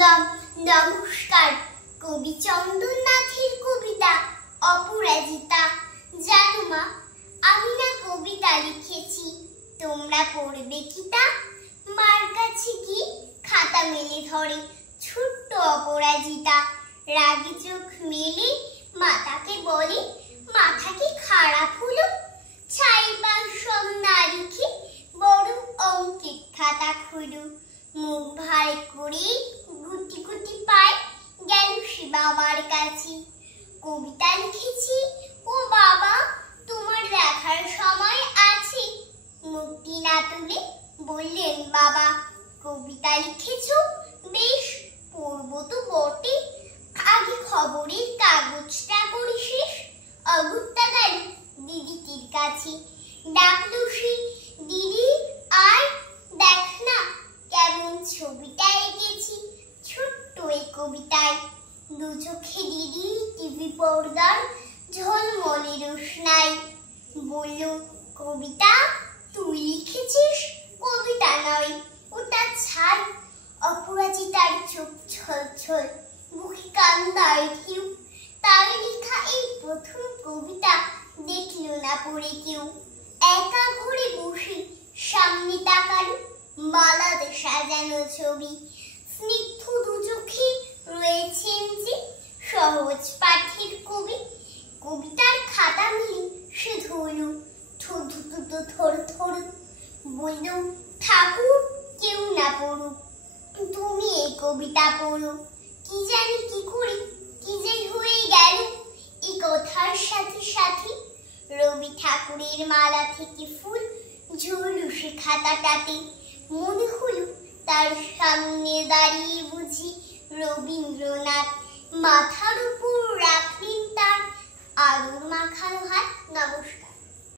নমস্কার। কবি চন্দননাথের কবিতা অপরাজিতা। জানো মা, আমি না কবিতা লিখেছি, তোমরা পড়বে কি তা? মার কাছে কি খাতা মেলে ধরে ছোট্ট অপরাজিতা। রাগি চোখ মেলে মাতাকে বলে, মাথা কি খারাপ হলো? ছাইবার সব না লিখে বড় অঙ্কের খাতা খুলো। মুখ ভার করে গুটি গুটি পায় গেল সে বাবার কাছে। কবিতা লিখেছি ও বাবা, তোমার দেখার সময় আছে? মুখটি না তুলে বললেন বাবা। কবিতা লিখেছো বেশ, পড়বো তো বটে, আগে খবরের কাগজটা করি শেষ। অগত্যা গেল দিদিটির কাছে, ডাকলো সে, দিদি আয় দেখ না কেমন ছবিটা এঁকেছি ছোট্ট এই কবিতায়। দু চোখে দিদি টিভি পর্দার ঝলমলে রোশনাই। বলল, কবিতা তুই লিখেছিস? কবিতা নয় ওটা ছাই। অপরাজিতার চোখ ছল ছল, বুকে কান্দায় ঢেউ। তার লেখা এই প্রথম কবিতা দেখলো না পড়ে কেউ। একা ঘরে বসে সামনে তাকালো মালাতে সাজানো ছবি। স্নিগ্ধ দু চোখে রয়েছেন যে সহজ পাঠের কবি। কবিতার খাতা মিলে সে ধরল থর থর। বলল, ঠাকুর কেউ না পড়ুক, তুমি এই কবিতা পড়ো। কি জানি কি করে কি যে হয়ে গেল, এই কথার সাথে সাথে রবি ঠাকুরের মালা থেকে ফুল ঝরল সে খাতাটাতে। মনে হলো তার সামনে দাঁড়িয়ে বুঝি রবীন্দ্রনাথ। মাথার উপর রাখলেন তার আদর মাখানো হাত। নমস্কার।